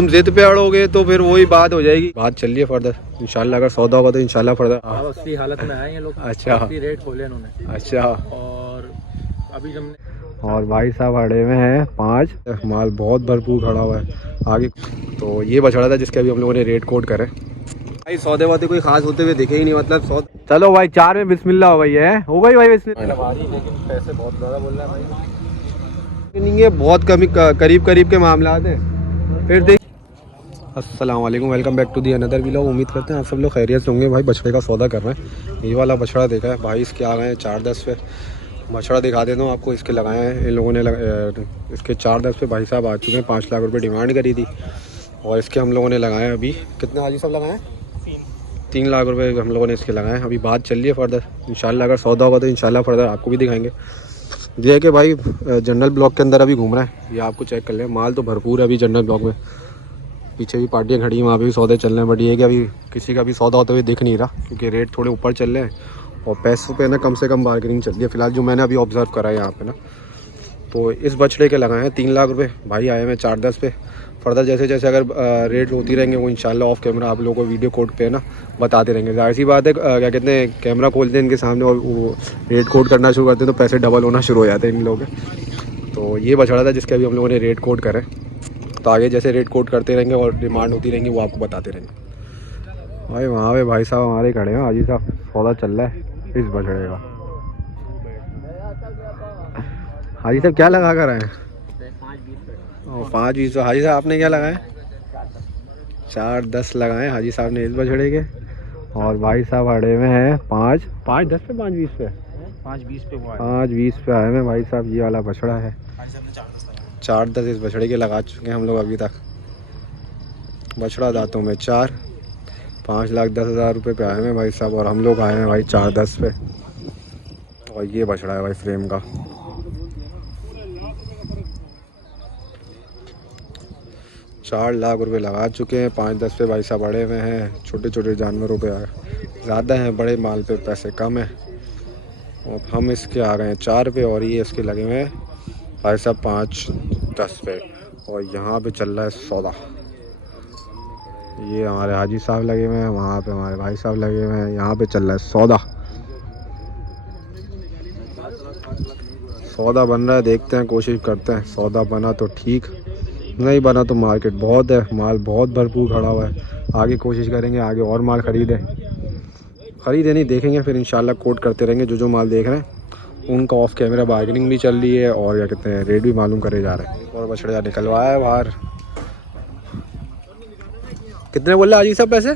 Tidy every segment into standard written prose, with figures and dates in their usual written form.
तुम जिद पे अड़ोगे तो फिर वही बात हो जाएगी। बात चल रही है फर्दर, इंशाल्लाह अगर सौदा होगा तो इंशाल्लाह फर्दर। उसी हालत में आए ये लोग। अच्छा, रेट खोले इन्होंने। अच्छा। और अभी हमने और भाई साहब अड़े में हैं 5, माल बहुत भरपूर खड़ा हुआ है आगे। तो ये बछड़ा था जिसके अभी हम लोगों ने रेट कोड करे। भाई सौदे वौदे कोई खास होते हुए दिखे ही नहीं, मतलब चलो भाई 4 में बिस्मिल्लाह हो गई है, हो गई भाई बिस्मिल्लाह। लेकिन पैसे बहुत ज़्यादा बोल रहे हैं भाई। ये बहुत करीब करीब के मामला हैं। फिर देख, अस्सलाम वालेकुम, welcome back to the another vlog. उम्मीद करते हैं आप सब लोग खैरियत से होंगे। भाई बछड़े का सौदा कर रहे हैं। ये वाला बछड़ा देखा है भाई, इसके आ गए हैं 4-10 पे। बछड़ा दिखा देता हूँ आपको, इसके लगाए हैं इन लोगों ने इसके 4-10 पे भाई साहब आ चुके हैं। 5 लाख रुपए डिमांड करी थी और इसके हम लोगों ने लगाए हैं अभी कितने हाजी साहब लगाए हैं 3 लाख रुपए हम लोगों ने इसके लगाए हैं। अभी बात चल रही है फर्दर, इंशाल्लाह अगर सौदा होगा तो इंशाल्लाह फर्दर आपको भी दिखाएंगे। ये है कि भाई जनरल ब्लॉक के अंदर अभी घूम रहा है, ये आपको चेक कर लें। माल तो भरपूर है अभी जनरल ब्लॉक में, पीछे भी पार्टियाँ खड़ी हैं, वहाँ पे भी सौदे चल रहे हैं। बट ये है कि अभी किसी का भी सौदा होते हुए दिख नहीं रहा, क्योंकि रेट थोड़े ऊपर चल रहे हैं और पैसों पे ना कम से कम बार्गेनिंग चल रही है फिलहाल, जो मैंने अभी ऑब्जर्व करा है यहाँ पे ना। तो इस बछड़े के लगाए हैं 3 लाख रुपए, भाई आए हैं 4-10 पे। फर्दर जैसे जैसे अगर रेट होती रहेंगे वो इंशाल्लाह ऑफ कैमरा आप लोगों को वीडियो कोड पे ना बताते रहेंगे। जाहिर सी बात है, क्या कहते हैं, कैमरा खोलते हैं इनके सामने और वो रेट कोड करना शुरू करते हैं तो पैसे डबल होना शुरू हो जाते हैं इन लोगों के। तो ये बछड़ा था जिसके अभी हम लोगों ने रेट कोड करे, तो आगे जैसे रेट कोड करते रहेंगे और डिमांड होती रहेंगी वो आपको बताते रहेंगे। भाई वहाँ पे भाई साहब हमारे खड़े हैं, हाजी साहब सौदा चल रहा है इस बछड़े का। हाजी साहब क्या लगा कर आए हैं? 5-20। हाजी साहब आपने क्या लगाए? 4-10 लगाए हाजी साहब ने इस बछड़े के। और भाई साहब अड़े में हैं 5-10 पे 5-20 पे 5-20 पे आए हैं भाई साहब। ये वाला बछड़ा है, 4-10 इस बछड़े के लगा चुके हैं हम लोग अभी तक। बछड़ा दांतों में 4, 5,10,000 रुपये पे आए हैं भाई साहब। और हम लोग आए हैं भाई 4-10 पे। और ये बछड़ा है भाई फ्रेम का। 4 लाख रुपए लगा चुके हैं, 5-10 पे भाई साहब अड़े हुए हैं। छोटे छोटे जानवरों पे ज़्यादा हैं, बड़े माल पे पैसे कम हैं। और हम इसके आ गए हैं 4 पे और ये इसके लगे हुए हैं भाई साहब 5-10 पे। और यहाँ पे चल रहा है सौदा। ये हमारे हाजी साहब लगे हुए हैं, वहाँ पे हमारे भाई साहब लगे हुए हैं, यहाँ पे चल रहा है सौदा। सौदा बन रहा है, देखते हैं, कोशिश करते हैं। सौदा बना तो ठीक, नहीं बना तो मार्केट बहुत है, माल बहुत भरपूर खड़ा हुआ है। आगे कोशिश करेंगे आगे और माल खरीदे नहीं, देखेंगे फिर इंशाल्लाह कोट करते रहेंगे। जो माल देख रहे हैं उनका ऑफ कैमरा बार्गेनिंग भी चल रही है और क्या कहते हैं रेट भी मालूम करे जा रहे हैं। और बछड़ा निकलवाया है बाहर। कितने बोल रहे हाजी साहब पैसे?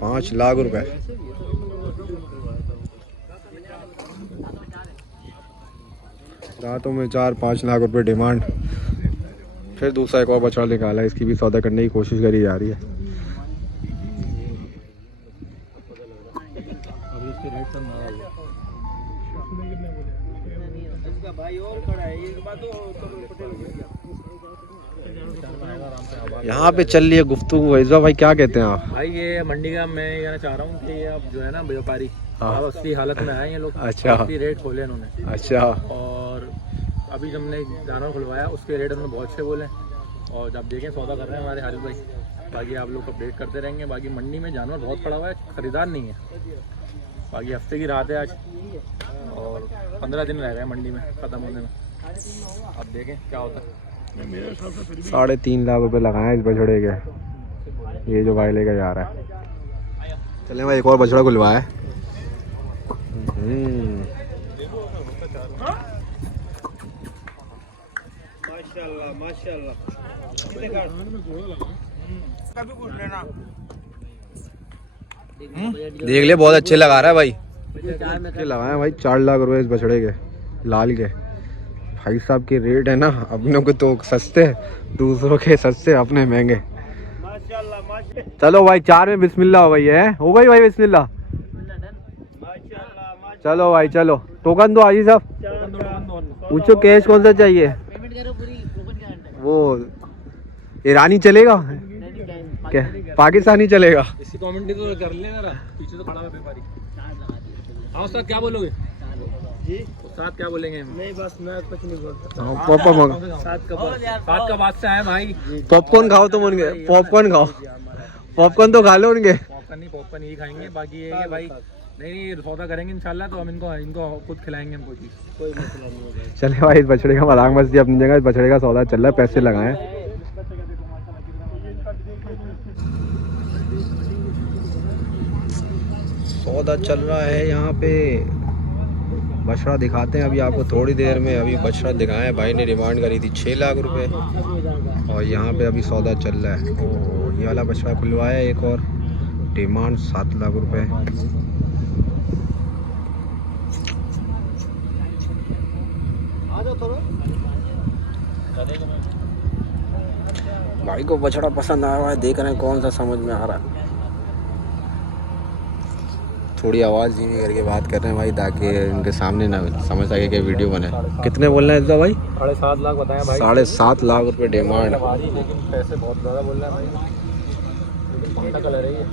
5 लाख रुपए। दांतों में 4-5 लाख रुपए डिमांड। फिर दूसरा एक और बछड़ा निकाला है, इसकी भी सौदा करने की कोशिश करी जा रही है। यहाँ पे चल रही है गुफ्तगू। इज़ा भाई क्या कहते हैं आप? भाई ये मंडी का मैं कहना चाह रहा हूँ कि ये अब जो है ना व्यापारी उसी हालत में आए ये लोग। अच्छा, रेट खोले इन्होंने। अच्छा। और अभी जब हमने जानवर खुलवाया उसके रेट उन्होंने बहुत अच्छे बोले। और जब देखें सौदा कर रहे हैं हमारे हारिस भाई, बाकी आप लोग अपडेट करते रहेंगे। बाकी मंडी में जानवर बहुत पड़ा हुआ है, ख़रीदार नहीं है। बाकी हफ्ते की रात है आज और 15 दिन रह गए मंडी में ख़त्म होने में। अब देखें क्या होता है। 3.5 लाख रुपए लगाए इस बछड़े के। ये जो भाई लेकर जा रहा है। चलें भाई एक और बछड़ा खुलवाया है। माशाल्लाह माशाल्लाह। देख ले, बहुत अच्छे लगा रहा है भाई। लगाए भाई 4 लाख रुपए इस बछड़े के लाल के। भाई साहब के रेट है ना, अपनों के तो सस्ते, दूसरों के सस्ते, अपने महंगे। चलो भाई 4 में बिस्मिल्लाह हो गई है, हो गई भाई बिस्मिल्लाह। चलो भाई चलो, टोकन दो हाजी साहब। पूछो कैश कौन सा चाहिए? वो ईरानी चलेगा क्या? पाकिस्तानी चलेगा? इसी कमेंट तो कर ले जरा, पीछे तो खड़ा है व्यापारी। हाँ सर क्या बोलोगे? जी साथ क्या बोलेंगे? नहीं बस मैं कुछ नहीं बोल सकता। साथ का बादशाह है भाई। पॉपकॉर्न खाओ तुम उनके, पॉपकॉर्न खाओ, पॉपकॉर्न तो खा लो उनके। पॉपकॉर्न यही खाएंगे, बाकी ये है कि भाई नहीं सौदा करेंगे इंशाल्लाह तो हम इनको खुद खिलाएंगे, हम कोई चीज़, कोई मसला नहीं होगा। चले भाई, इस बछड़े का मजाक मस्ती अपनी जगह, इस बछड़े का सौदा चल रहा है, पैसे लगाए। सौदा चल रहा है यहाँ पे, बछड़ा दिखाते हैं अभी आपको थोड़ी देर में। अभी बछड़ा दिखाए, भाई ने डिमांड करी थी 6 लाख रुपए और यहाँ पे अभी सौदा चल रहा है। ओ ये वाला बछड़ा खुलवाया एक और, डिमांड 7 लाख रुपए। भाई को बछड़ा पसंद आया हुआ है, देख रहे हैं कौन सा समझ में आ रहा है। थोड़ी आवाज़ धीमी करके बात कर रहे हैं भाई, ताकि इनके सामने ना समझ सके कि वीडियो बने। कितने बोलना है इसका भाई? 7.5 लाख बताया भाई। 7.5 लाख रुपए डिमांड। लेकिन पैसे बहुत ज़्यादा बोल रहे हैं भाई, लेकिन कौन सा कलर है ये?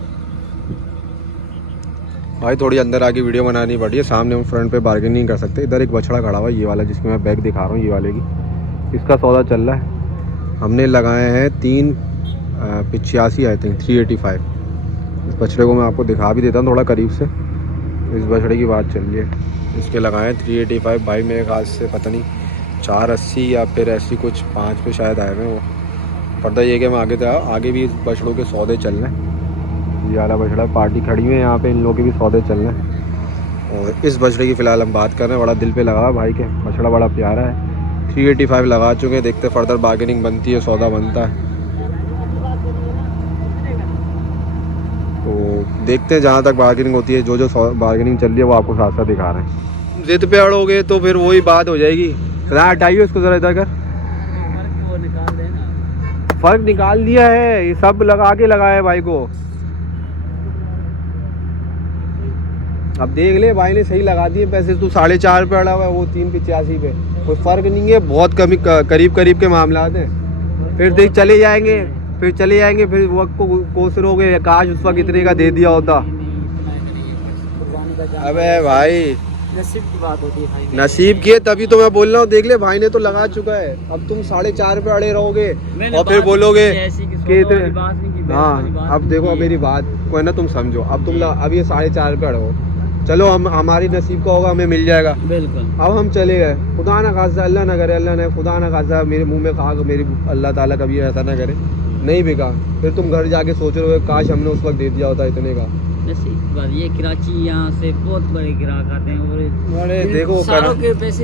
भाई थोड़ी अंदर आके वीडियो बनानी पड़ी है, सामने हम फ्रंट पे बार्गेनिंग नहीं कर सकते। इधर एक बछड़ा खड़ा हुआ है, ये वाला जिसमें मैं बैग दिखा रहा हूँ, ये वाले की, इसका सौदा चल रहा है। हमने लगाए हैं 385 आई थिंक 385। इस बछड़े को मैं आपको दिखा भी देता हूँ थोड़ा करीब से। इस बछड़े की बात चल रही है, इसके लगाए 385। भाई मेरे ख्याल से पता नहीं 480 या फिर ऐसी कुछ 5 पे शायद आए हुए वो। पता ये कि मैं आगे भी इस बछड़ों के सौदे चल रहे हैं। ये वाला बछड़ा पार्टी खड़ी हुई है यहाँ पे, इन लोगों के भी सौदे चल रहे हैं। और इस बछड़े की फ़िलहाल हम बात कर रहे हैं, बड़ा दिल पे लगा हुआ भाई के, बछड़ा बड़ा प्यारा है। 385 लगा चुके हैं, देखते फर्दर बार्गेनिंग बनती है, सौदा बनता है तो देखते हैं जहाँ तक बार्गेनिंग होती है। जो बार्गेनिंग चल रही है वो आपको साथ साथ दिखा रहे हैं। जिद पे अड़ोगे तो फिर वही बात हो जाएगी। हटाइए इसको ज़रा इधर कर, फ़र्क निकाल दिया है, ये सब लगा के लगाया है भाई को। अब देख ले, भाई ने सही लगा दिए पैसे। तू 4.5 पे अड़ा हुआ है, वो 385 पे, कोई फ़र्क नहीं है। बहुत कमी करीब करीब के मामला हैं। फिर देख चले जाएंगे, फिर वक्त को कोस रहोगे, काश उस वक्त इतने का दे दिया होता। अबे भाई नसीब की बात होती है भाई, नसीब की है, तभी तो मैं बोल रहा हूँ। देख ले भाई ने तो लगा चुका है, अब तुम 4.5 पे अड़े रहोगे और फिर बोलोगे कि इतने। हाँ अब देखो मेरी बात को है ना, तुम समझो। अब तुम अब ये 4.5 पे अड़ो, चलो हम हमारी नसीब का होगा, हमें मिल जाएगा बिल्कुल। अब हम चले गए, खुदा ना खासा, अल्लाह ना करे, अल्लाह ने खुदा ना खासा मेरे मुंह में कहा, मेरी अल्लाह ताला कभी ऐसा ना करे, नहीं बिका। फिर तुम घर जाके सोच रहे हो काश हमने उस वक्त दे दिया होता इतने का। ये कराची यहाँ से बहुत बड़े ग्राहक आते हैं। अरे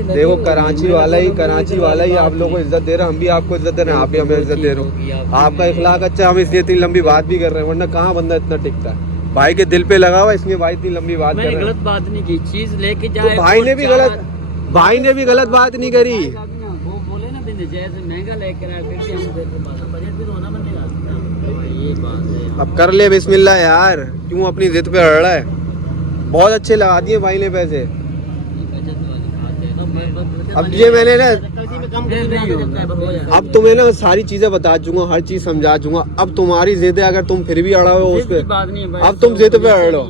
देखो कराची वाला ही आप लोगों को इज्जत दे रहा है, हम भी आपको इज्जत दे रहे हैं, आप भी हमें इज्जत दे रहे हो। आपका इखलाक अच्छा, हम इसलिए इतनी लंबी बात भी कर रहे हैं, वरना कहाँ बंदा इतना टिकता है। भाई के दिल पे लगा हुआ, इसमें भाई इतनी लंबी बात कर रहे हैं। गलत बात नहीं की, चीज लेके जाए तो भाई ने भी गलत बात नहीं करी। वो बोले ना जैसे महंगा लेकर आए, फिर भी हम बजट भी तो होना बनेगा। ये बात है, अब कर ले बिस्मिल्लाह यार, क्यों अपनी जिद पे अड़ रहा है। बहुत अच्छे लगा दिए भाई ने पैसे। अब ये मैंने ना, अब तुम्हें ना सारी चीजें बता दूंगा, हर चीज समझा दूंगा। अब तुम्हारी जिद है, अगर तुम फिर भी अड़ा हो उस पे, अब तुम जिद पे अड़ लो।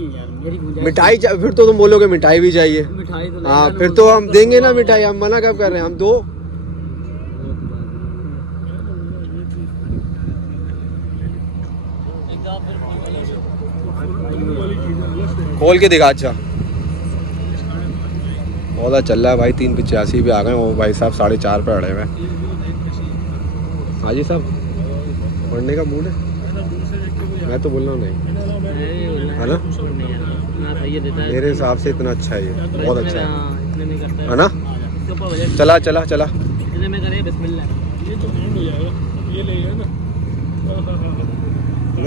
मिठाई फिर तो तुम बोलोगे मिठाई भी चाहिए। हाँ फिर तो हम देंगे ना मिठाई, हम मना कब कर रहे हैं, हम दो। खोल के दिखा। अच्छा पौधा चल रहा है भाई, 385 पे आ गए। वो भाई साहब 4.5 पे अड़े हुए। हाजी साहब पढ़ने का मूड है? मैं तो बोल रहा हूँ नहीं, है ना? मेरे हिसाब से इतना अच्छा है ये, बहुत अच्छा है ना? चला चला चला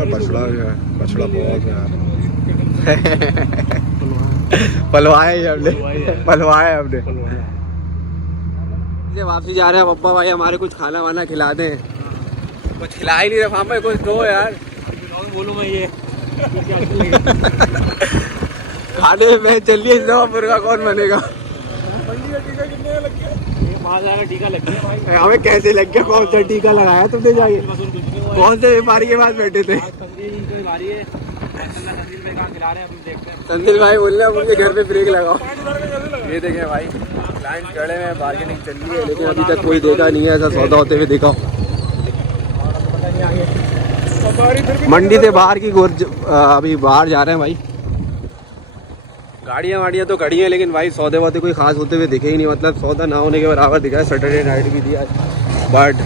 बछड़ा बहुत यार पलवाए हमने। वापसी जा रहे हैं पप्पा भाई, हमारे कुछ खाना वाना खिला दें। कुछ खिला ही नहीं रहे भाई, कुछ दो यार। बोलूँ मैं ये खाने में मैं चल रही है, मुर्गा कौन बनेगा? टीका लग गया भाई। हमें कैसे लग गया? कौन सा टीका लगाया तुमने जाके? कौन से व्यापारी के पास बैठे थे? संदिल भाई बोल रहे हैं मुझे घर पे ब्रेक लगाओ। ये देखें भाई क्लाइंट खड़े हैं, बार्गेनिंग चल रही है, लेकिन अभी तक कोई देखा नहीं है ऐसा सौदा होते हुए देखा। मंडी से बाहर की अभी बाहर जा रहे हैं भाई। गाड़ियाँ वाड़ियाँ तो खड़ी हैं, लेकिन भाई सौदे वौदे कोई खास होते हुए दिखे ही नहीं। मतलब सौदा ना होने के बराबर दिखा है। सैटरडे नाइट भी दिया बट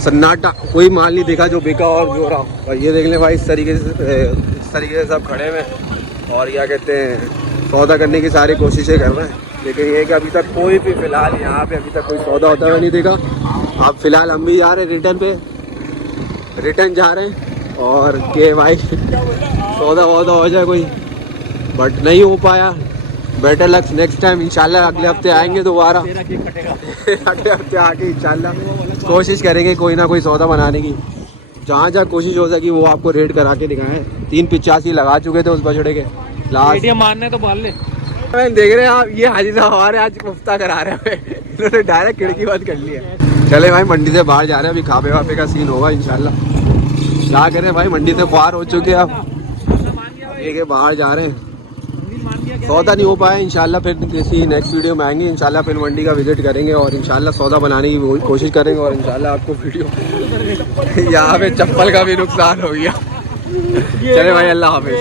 सन्नाटा, कोई माल नहीं दिखा जो बिका और जो रहा। और ये देख लें भाई इस तरीके से सब खड़े हुए और क्या कहते हैं सौदा करने की सारी कोशिशें कर रहे हैं, लेकिन ये कि अभी तक कोई भी फिलहाल यहाँ पे अभी तक कोई सौदा होता हुआ नहीं देखा। अब फिलहाल हम भी जा रहे हैं रिटर्न जा रहे हैं और के भाई सौदा वौदा हो जाए कोई, बट नहीं हो पाया। बेटर लक नेक्स्ट टाइम इंशाल्लाह। अगले हफ्ते आएंगे दोबारा, अगले हफ्ते आके इंशाल्लाह कोशिश करेंगे कोई ना कोई सौदा बनाने की। जहाँ जहाँ कोशिश हो सकी वो आपको रेट करा के दिखाएं। 385 लगा चुके थे उस बछड़े के लास्ट। मारने तो बोल ले देख रहे हैं आप, ये हाजी साहब हमारे आज मुफ्ता करा रहे हैं। इन्होंने डायरेक्ट खिड़की बंद कर ली है। चले भाई मंडी से बाहर जा रहे हैं, अभी खापे वापे का सीन होगा इंशाल्लाह। क्या करें भाई मंडी से ख्वार हो चुके हैं अब, ये बाहर जा रहे हैं। सौदा नहीं हो पाया, इंशाल्लाह फिर किसी नेक्स्ट वीडियो में आएंगे इंशाल्लाह। फिर मंडी का विजिट करेंगे और इंशाल्लाह सौदा बनाने की कोशिश करेंगे और इंशाल्लाह आपको वीडियो यहाँ पे चप्पल का भी नुकसान हो गया। चले भाई अल्लाह हाफिज़।